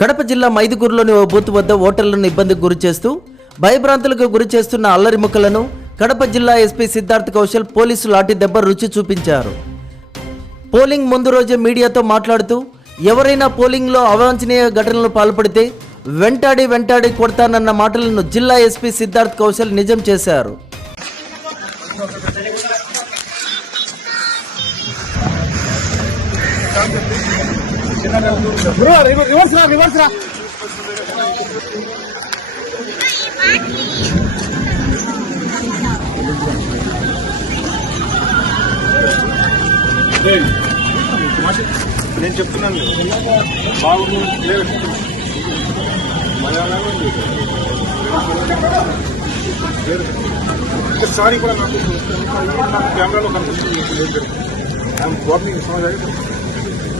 కడప జిల్లా మైదుకూరులోని ఓ బూత్ వద్ద ఓటర్లను ఇబ్బందికి గురి చేస్తూ భయభ్రాంతులకు గురి చేస్తున్న అల్లరి ముక్కలను కడప జిల్లా ఎస్పీ సిద్ధార్థ్ కౌశల్ పోలీసు లాఠీ దెబ్బ రుచి చూపించారు. పోలింగ్ ముందు రోజే మీడియాతో మాట్లాడుతూ ఎవరైనా పోలింగ్లో అవాంఛనీయ ఘటనలు పాల్పడితే వెంటాడి కొడతానన్న మాటలను జిల్లా ఎస్పీ సిద్ధార్థ్ కౌశల్ నిజం చేశారు. నేను చెప్తున్నాను బాబు సారీ కూడా నాకు కెమెరాలో కనిపిస్తుంది.